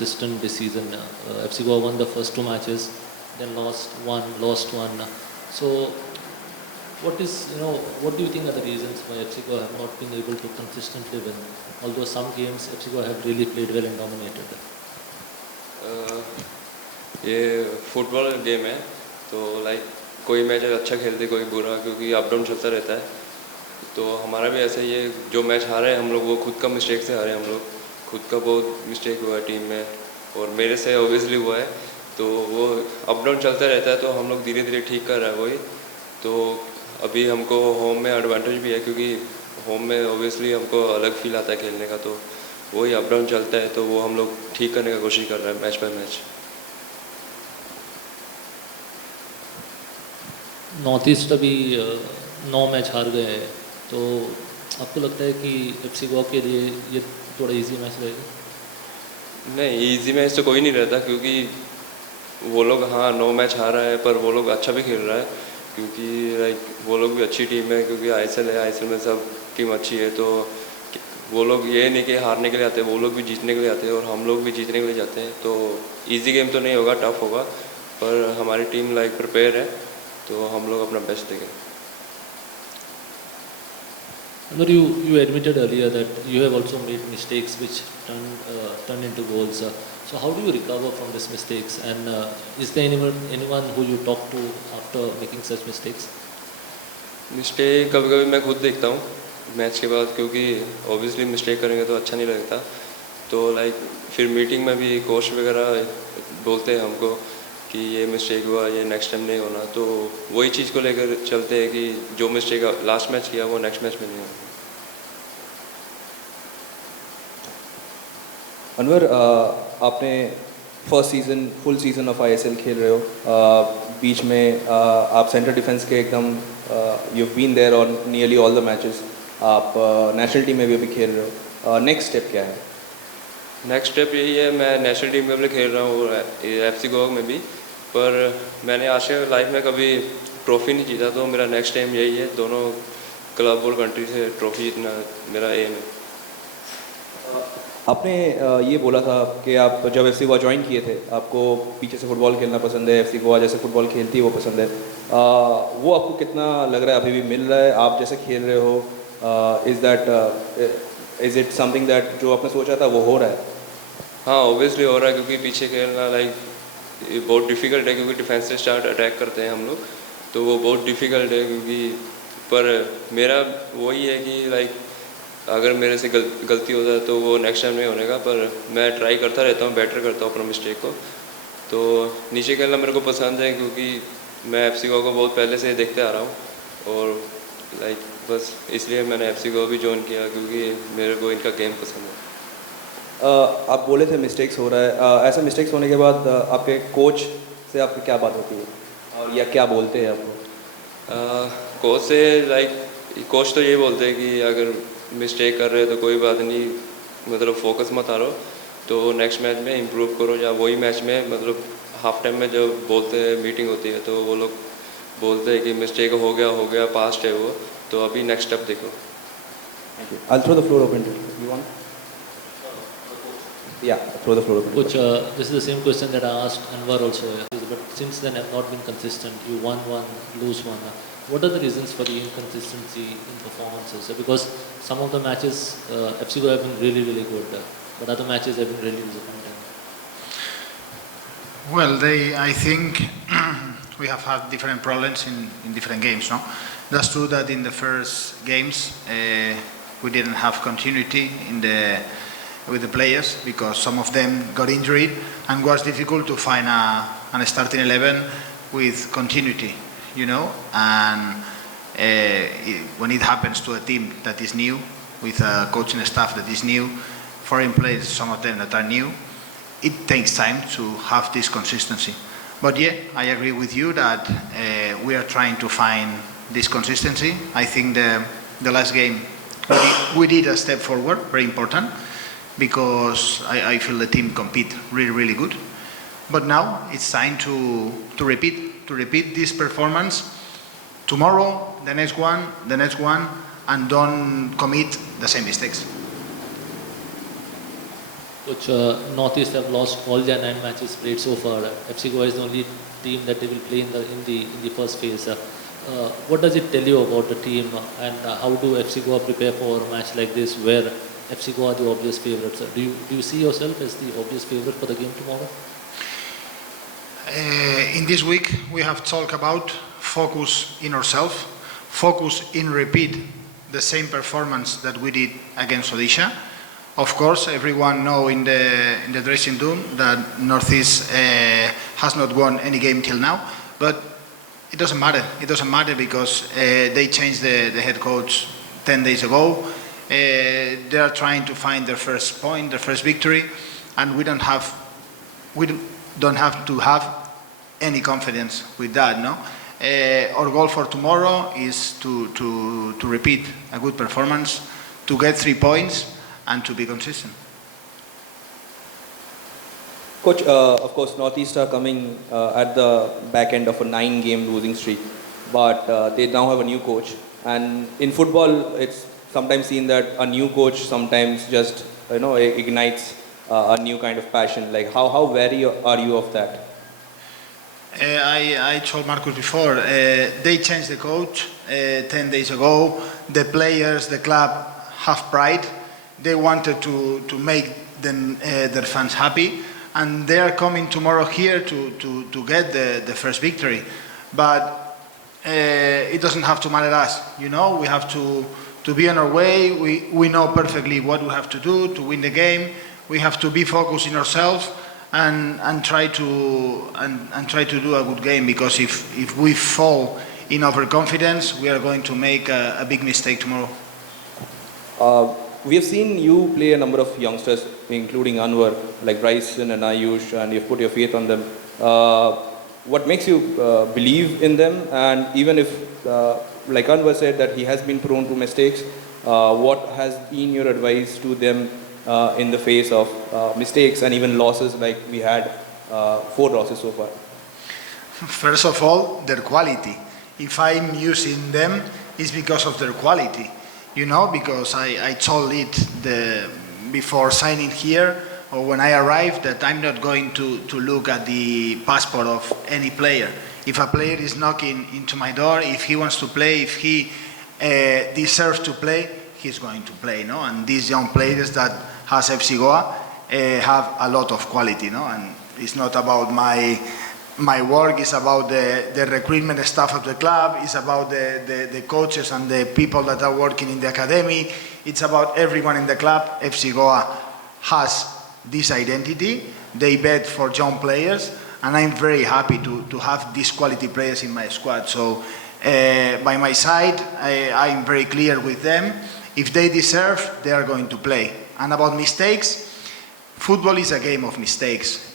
consistent this season. FC Goa won the first two matches, then lost one. So, what do you think are the reasons why FC Goa have not been able to consistently win? Although some games FC Goa have really played well and dominated. ये football game है तो like कोई match अच्छा खेलते कोई बुरा, क्योंकि up down चलता रहता है। तो हमारा भी ऐसा ही है, जो मैच हारे हैं हम लोग वो खुद का मिस्टेक से हारे, हम लोग खुद का बहुत मिस्टेक हुआ है टीम में, और मेरे से ऑब्वियसली हुआ है। तो वो अप डाउन चलता रहता है, तो हम लोग धीरे धीरे ठीक कर रहे हैं वही। तो अभी हमको होम में एडवांटेज भी है, क्योंकि होम में ऑब्वियसली हमको अलग फील आता है खेलने का। तो वही अप डाउन चलता है, तो वो हम लोग ठीक करने की कोशिश कर रहे हैं match by match. North east अभी 9 मैच हार गए हैं, तो आपको लगता है कि FC गोवा के लिए ये थोड़ा इजी मैच रहेगा? नहीं, इजी मैच तो कोई नहीं रहता, क्योंकि वो लोग 9 मैच हार रहा है, पर वो लोग अच्छा भी खेल रहा है, क्योंकि लाइक वो लोग भी अच्छी टीम है, क्योंकि ISL है, ISL में सब टीम अच्छी है। तो वो लोग ये नहीं कि हारने के लिए आते हैं, वो लोग भी जीतने के लिए आते हैं, और हम लोग भी जीतने के लिए जाते हैं। तो इजी गेम तो नहीं होगा, टफ होगा, पर हमारी टीम लाइक प्रिपेयर है, तो हम लोग अपना बेस्ट देंगे। Anwar, you admitted earlier that you have also made mistakes which turned into goals. So how do you recover from these mistakes? And is there anyone who you talk to after making such mistakes? Mistake कभी कभी मैं खुद देखता हूँ match के बाद, क्योंकि obviously mistake करेंगे तो अच्छा नहीं लगता। तो लाइक फिर मीटिंग में भी कोच वगैरह बोलते हैं हमको कि ये मिस्टेक हुआ, ये नेक्स्ट टाइम नहीं होना। तो वही चीज़ को लेकर चलते हैं कि जो मिस्टेक लास्ट मैच किया वो नेक्स्ट मैच में नहीं होना। अनवर, आपने first season full season off ISL खेल रहे हो, बीच में आप सेंटर डिफेंस के एकदम you been there on nearly all the matches, आप नेशनल टीम में भी अभी खेल रहे हो। नेक्स्ट स्टेप क्या है? नेक्स्ट स्टेप यही है, मैं नेशनल टीम में भी खेल रहा हूँ, FC गोवा में भी, पर मैंने आज के लाइफ में कभी ट्रॉफ़ी नहीं जीता। तो मेरा नेक्स्ट टाइम यही है, दोनों क्लब और कंट्री से ट्रॉफ़ी जीतना मेरा एम है। आपने ये बोला था कि आप जब FC गोवा ज्वाइन किए थे आपको पीछे से फुटबॉल खेलना पसंद है, FC गोवा जैसे फुटबॉल खेलती है वो पसंद है। वो आपको कितना लग रहा है अभी भी मिल रहा है? आप जैसे खेल रहे हो, इज़ इट समथिंग दैट जो आपने सोचा था वो हो रहा है? हाँ, ऑब्वियसली हो रहा है, क्योंकि पीछे खेलना लाइक बहुत डिफ़िकल्ट है, क्योंकि डिफेंस से स्टार्ट अटैक करते हैं हम लोग, तो वो बहुत डिफ़िकल्ट है। क्योंकि पर मेरा वही है कि लाइक अगर मेरे से गलती हो जाए तो वो नेक्स्ट टाइम नहीं होने का, पर मैं ट्राई करता रहता हूँ, बेटर करता हूँ अपना मिस्टेक को। तो नीचे खेलना मेरे को पसंद है, क्योंकि मैं FC गोवा को बहुत पहले से देखते आ रहा हूँ, और लाइक बस इसलिए मैंने FC गोवा भी ज्वाइन किया, क्योंकि मेरे को इनका गेम पसंद है। आप बोले थे मिस्टेक्स हो रहा है, ऐसा मिस्टेक्स होने के बाद आपके कोच से आपकी क्या बात होती है, और या क्या बोलते हैं आपको? कोच से लाइक कोच तो ये बोलते हैं कि अगर मिस्टेक कर रहे हो तो कोई बात नहीं, मतलब फोकस मत हारो, तो नेक्स्ट मैच में इम्प्रूव करो। या वही मैच में मतलब हाफ टाइम में जब बोलते हैं मीटिंग होती है, तो वो लोग बोलते हैं कि मिस्टेक हो गया, पास्ट है वो, तो अभी नेक्स्ट स्टेप देखो। I'll throw the floor open to you. You want? Yeah, throw the floor open. Coach, this is the same question that I asked Anwar also. But since then have not been consistent. You won one, lose one. What are the reasons for the inconsistency in performances? Because some of the matches FC Goa have been really, really good, but other matches have been really disappointing. Well, I think we have had different problems in different games, no? That's true that in the first games we didn't have continuity with the players, because some of them got injured, and was difficult to find a starting 11 with continuity, you know. And when it happens to a team that is new, with a coaching staff that is new, foreign players, some of them that are new, it takes time to have this consistency. But yeah, I agree with you that we are trying to find this consistency. I think the last game we did a step forward, very important, because I feel the team compete really, really good. But now it's time to repeat this performance tomorrow, the next one, and don't commit the same mistakes. Coach, Northeast have lost all their 9 matches played so far. FC Goa is the only team that they will play in the first phase. What does it tell you about the team, and how do FC Goa prepare for a match like this where FC Goa are the obvious favourites? Do you see yourself as the obvious favourite for the game tomorrow? In this week, we have talked about focus in ourselves, focus in repeat the same performance that we did against Odisha. Of course, everyone know in the dressing room that Northeast has not won any game till now, but it doesn't matter. It doesn't matter because they changed the head coach 10 days ago. They are trying to find their first point, their first victory, and we don't have to have any confidence with that, no? Our goal for tomorrow is to repeat a good performance, to get 3 points, and to be consistent. Coach, of course, Northeast are coming at the back end of a 9-game losing streak, but they now have a new coach. And in football, it's sometimes seen that a new coach sometimes just ignites a new kind of passion. Like how wary are you of that? I told Marcus before, they changed the coach 10 days ago. The players, the club have pride. They wanted to make their fans happy, and they are coming tomorrow here to get the first victory. But it doesn't have to matter us, we have to be on our way. We know perfectly what we have to do to win the game. We have to be focused in ourselves and try to do a good game, because if we fall in overconfidence, we are going to make a big mistake tomorrow. We have seen you play a number of youngsters, including Anwar, like Bryson and Ayush, and you've put your faith on them. What makes you believe in them? And even if, like Anwar said, that he has been prone to mistakes, what has been your advice to them in the face of mistakes and even losses, like we had 4 losses so far? First of all, their quality. If I'm using them, it's because of their quality. Because I told it before signing here, or when I arrived, that I'm not going to look at the passport of any player. If a player is knocking into my door, if he wants to play, if he deserves to play, he's going to play, no? And these young players that has FC Goa have a lot of quality, no? And it's not about my work, is about the recruitment staff of the club, it's about the coaches and the people that are working in the academy, it's about everyone in the club. FC Goa has this identity, they bet for young players, and I'm very happy to have these quality players in my squad. So by my side, I'm very clear with them. If they deserve, they are going to play. And about mistakes, football is a game of mistakes.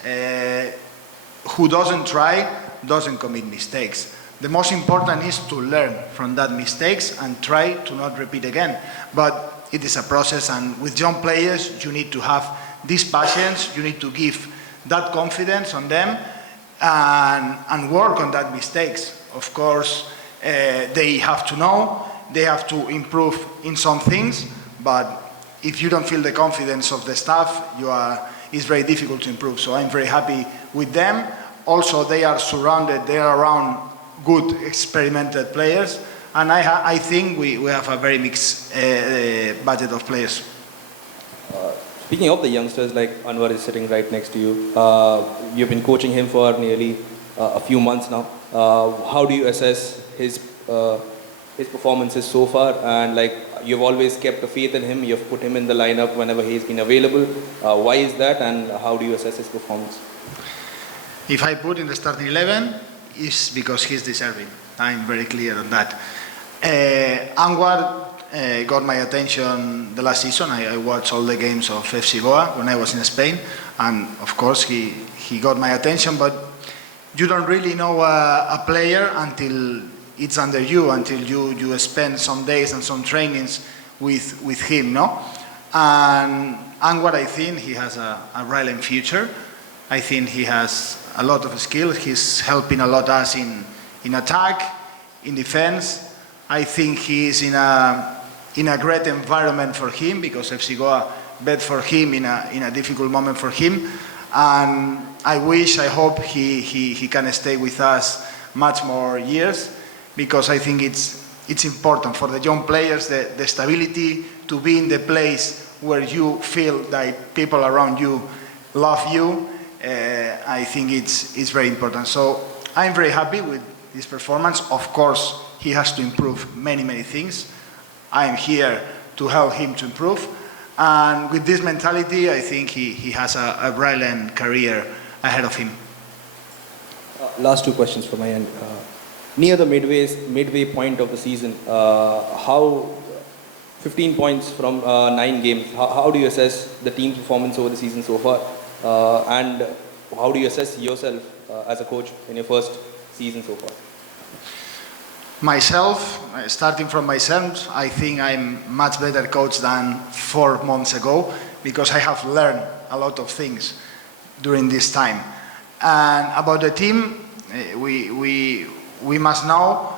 Who doesn't try doesn't commit mistakes. The most important is to learn from that mistakes and try to not repeat again. But it is a process, and with young players, you need to have this patience, you need to give that confidence on them and work on that mistakes. Of course, they have to know, they have to improve in some things, but if you don't feel the confidence of the staff, it's very difficult to improve. So I'm very happy with them. Also, they are around good, experimented players, and I think we have a very mixed budget of players. Speaking of the youngsters, like Anwar is sitting right next to you, you've been coaching him for nearly a few months now. How do you assess his performances so far? And like, you've always kept the faith in him, you've put him in the lineup whenever he's been available. Why is that, and how do you assess his performance? If I put in the starting 11, it's because he's deserving. I'm very clear on that. Anwar got my attention the last season. I watched all the games of FC Goa when I was in Spain, and of course he got my attention, but you don't really know a player until it's under you, until you spend some days and some trainings with him, no? And Anwar, I think he has a brilliant future. I think he has a lot of skills. He's helping a lot us in attack, in defense. I think he is in a great environment for him, because FC Goa bet for him in a difficult moment for him. And I hope he can stay with us much more years, because I think it's important for the young players, the stability, to be in the place where you feel that people around you love you. I think it's very important. So I'm very happy with this performance. Of course, he has to improve many things. I am here to help him to improve. And with this mentality, I think he has a brilliant career ahead of him. Last two questions from my end. Near the midway point of the season, how 15 points from 9 games, how do you assess the team's performance over the season so far? And how do you assess yourself as a coach in your first season so far? Myself, starting from myself, I think I'm much better coach than 4 months ago, because I have learned a lot of things during this time. And about the team, we must know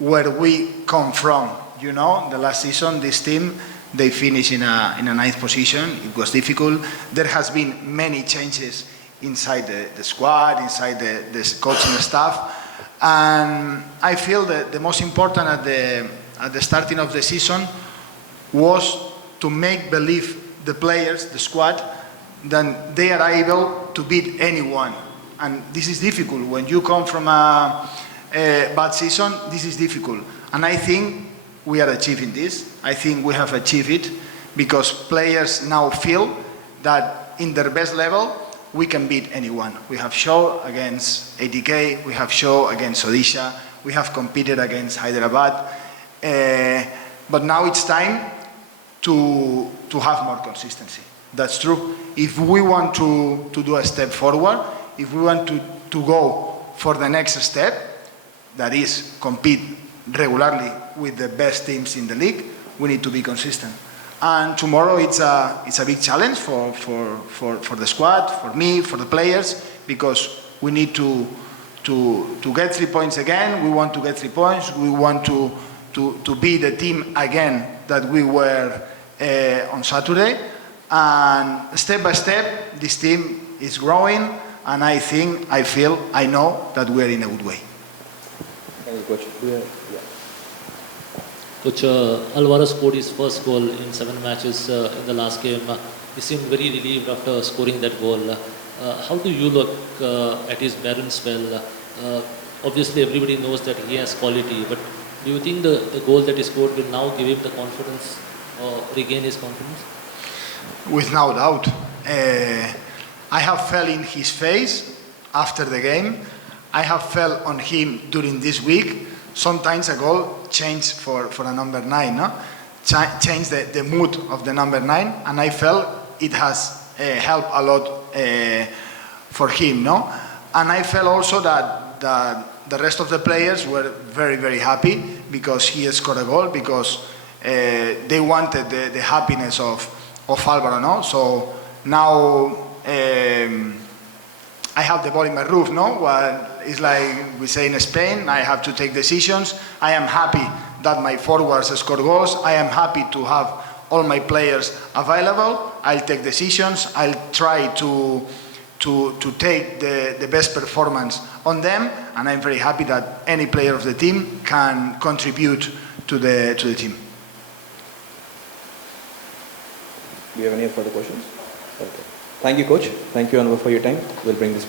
where we come from. You know, the last season, this team, they finished in a 9th position. It was difficult. There has been many changes inside the squad, inside the coaching staff. And I feel that the most important at the starting of the season was to make believe the players, the squad, that they are able to beat anyone. And this is difficult. When you come from a bad season, this is difficult. And I think we are achieving this. I think we have achieved it, because players now feel that in their best level, we can beat anyone. We have shown against ATK, we have shown against Odisha, we have competed against Hyderabad. But now it's time to have more consistency. That's true. If we want to do a step forward, if we want to go for the next step, that is compete regularly with the best teams in the league, we need to be consistent. And tomorrow it's a big challenge for the squad, for me, for the players, because we need to get 3 points again. We want to get 3 points. We want to be the team again that we were on Saturday. And step by step, this team is growing, and I know that we are in a good way. Thank you, Coach. Yeah. Coach, Alvaro scored his first goal in 7 matches in the last game. He seemed very relieved after scoring that goal. How do you look at his balance spell? Obviously, everybody knows that he has quality, but do you think the goal that he scored will now give him the confidence or regain his confidence? With no doubt. I have felt in his face after the game. I have felt on him during this week. Sometimes a goal changed for a number 9, no? Changed the mood of the number 9, and I felt it has helped a lot for him, no? And I felt also that the rest of the players were very happy because he scored a goal, because they wanted the happiness of Alvaro, no? So now I have the ball in my roof, no? Well, it's like we say in Spain, I have to take decisions. I am happy that my forwards score goals. I am happy to have all my players available. I'll take decisions. I'll try to take the best performance on them, and I'm very happy that any player of the team can contribute to the team. Do you have any further questions? Okay. Thank you, Coach. Thank you, Anwar, for your time. We'll bring this back.